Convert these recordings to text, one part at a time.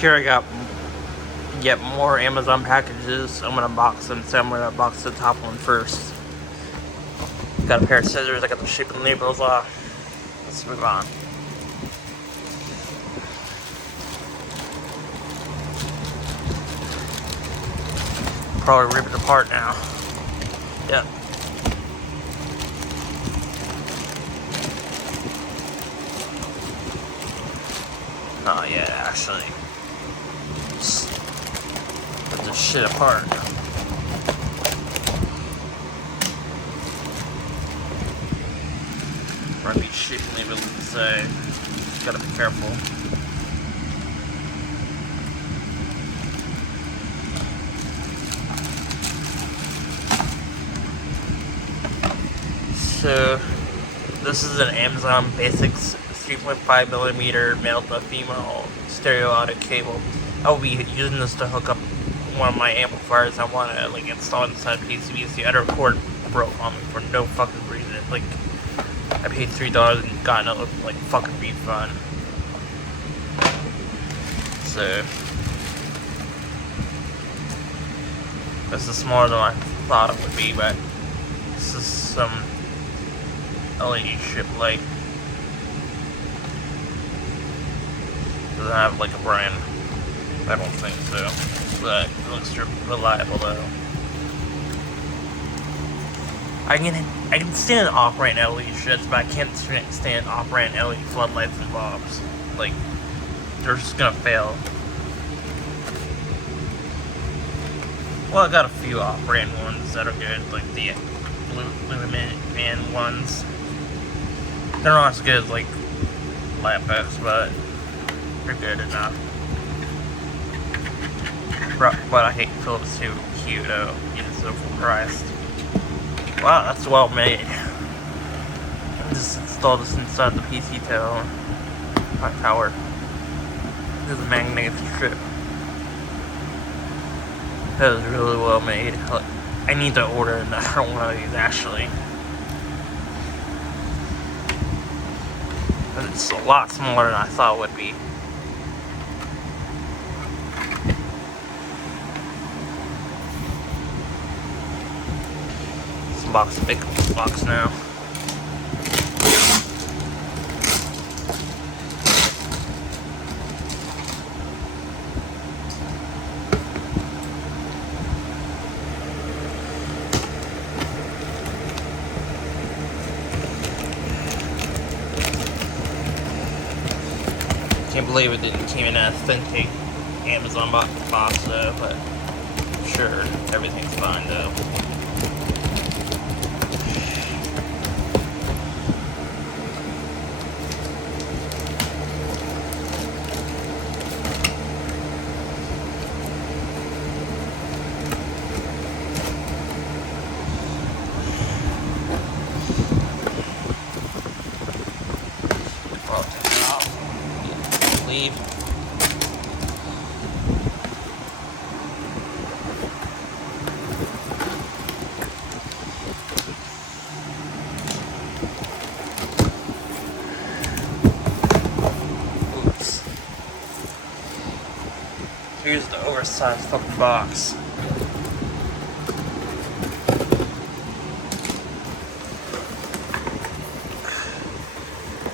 here I got get more Amazon packages. I'm gonna box them, so I'm gonna box the top one first. Got a pair of scissors. I got the shipping labels off. Let's move on. Probably rip it apart now. Yep. Oh yeah, actually. Rip this shit apart. Might be shipping labels to say. Gotta be careful. So, this is an Amazon Basics 3.5mm male to female stereo audio cable. I will be using this to hook up one of my amplifiers I want to like install inside PSU. The other cord broke on me for no fucking reason. Like, I paid $3 and got another like fucking refund. So, this is smaller than I thought it would be, but this is some LED strip light. Doesn't have like a brand. I don't think so. But it looks reliable though. I can stand off-brand LED strips, but I can't stand off-brand LED floodlights and bulbs. Like, they're just gonna fail. Well, I got a few off-brand ones that are good, like the Lumen ones. They're not as good as like lampposts, but they're good enough. But I hate Philips too. Cute though. It's so overpriced. Wow, that's well made. I just installed this inside the PC tower. This is a magnetic strip. That is really well made. I need to order another one of these actually. But it's a lot smaller than I thought it would be. Big box now. Can't believe it didn't came in an authentic Amazon box though, but I'm sure everything's fine though. Leave. Oops. Here's the oversized fucking box.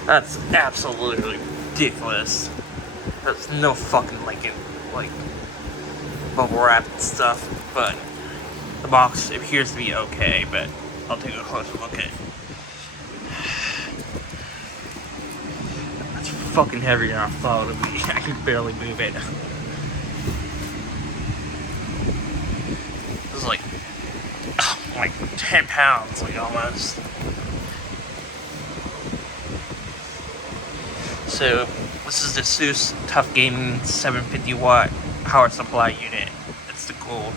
That's absolutely ridiculous. There's no fucking like bubble wrap and stuff, but the box appears to be okay, but I'll take a closer look at it. That's fucking heavier than I thought it would be. I can barely move it. This is like 10 pounds, like almost. So this is the Asus TUF Gaming 750 watt power supply unit. It's the cool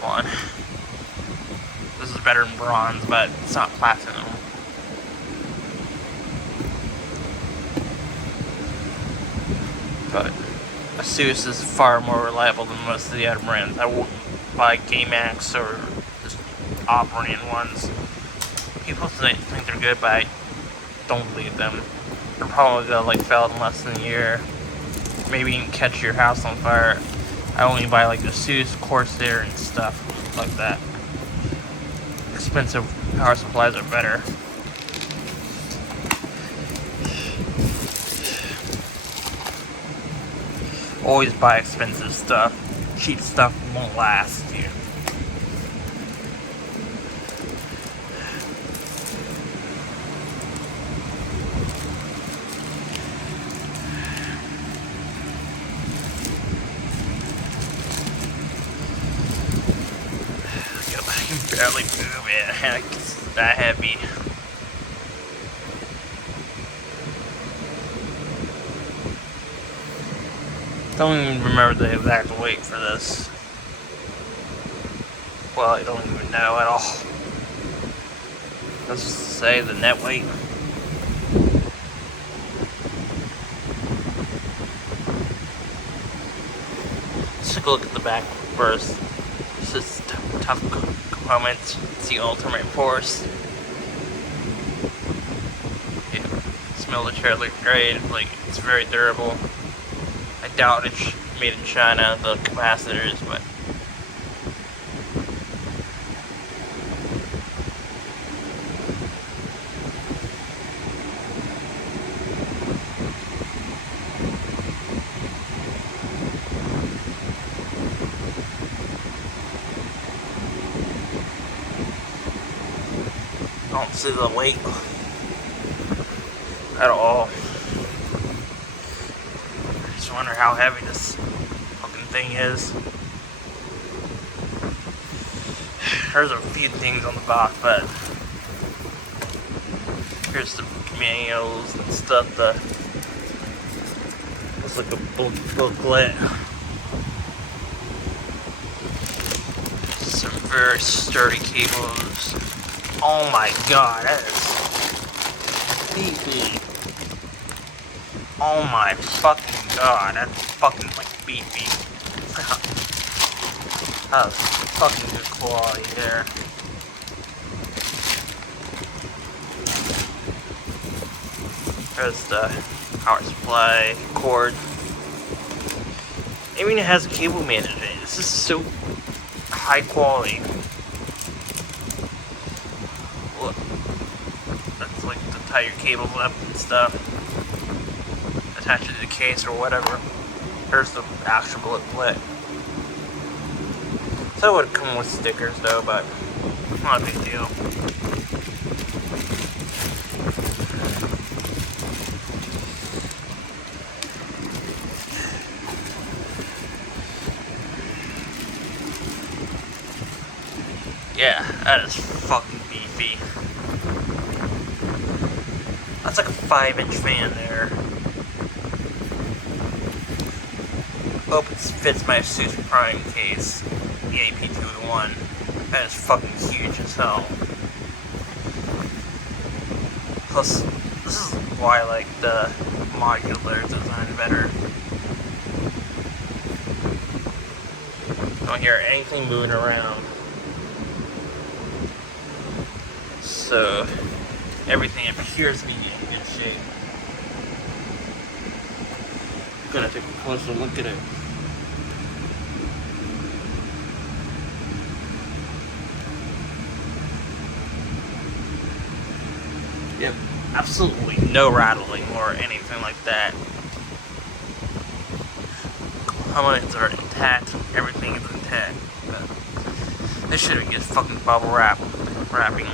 one. This is better than bronze, but it's not platinum. But Asus is far more reliable than most of the other brands. I won't buy GameX or just off-brand ones. People think they're good, but I don't believe them. They're probably gonna fail in less than a year. maybe even catch your house on fire. I only buy like Asus, Corsair, and stuff like that. Expensive power supplies are better. Always buy expensive stuff. Cheap stuff won't last you. I can barely move it. It's that heavy. Don't even remember the exact weight for this. Well, I don't even know at all. Let's just say the net weight. Let's take a look at the back first. This is TUF components. It's the ultimate force. Yeah, smell the chair look great. Like, it's very durable. I doubt it's made in China, the capacitors, but I don't see the weight at all. I just wonder how heavy this fucking thing is. There's a few things on the box, but here's the manuals and stuff. Looks like a booklet. Some very sturdy cables. Oh my god, that is beefy. Oh my fucking god, that's fucking like beefy. That was fucking good quality there. There's the power supply cord. I mean, it has a cable management. This is so high quality. Look, that's like to tie your cables up and stuff. Attach it to the case or whatever. There's the actual booklet. So it would come with stickers though, but not a big deal. Yeah, that is fucking beefy. That's like a 5-inch fan there. Hope it fits my Asus Prime case, the AP201. That is fucking huge as hell. Plus, this is why I like the modular design better. Don't hear anything moving around. So, everything appears to be in good shape. I'm gonna take a closer look at it. Yep, absolutely no rattling or anything like that. Components are intact, everything is intact. But this should be just fucking bubble wrapping.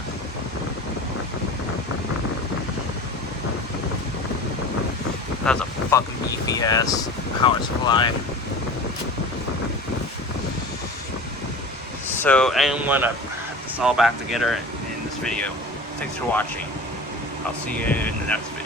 That's a fucking beefy ass power supply. So I'm gonna put this all back together in this video. Thanks for watching. I'll see you in the next video.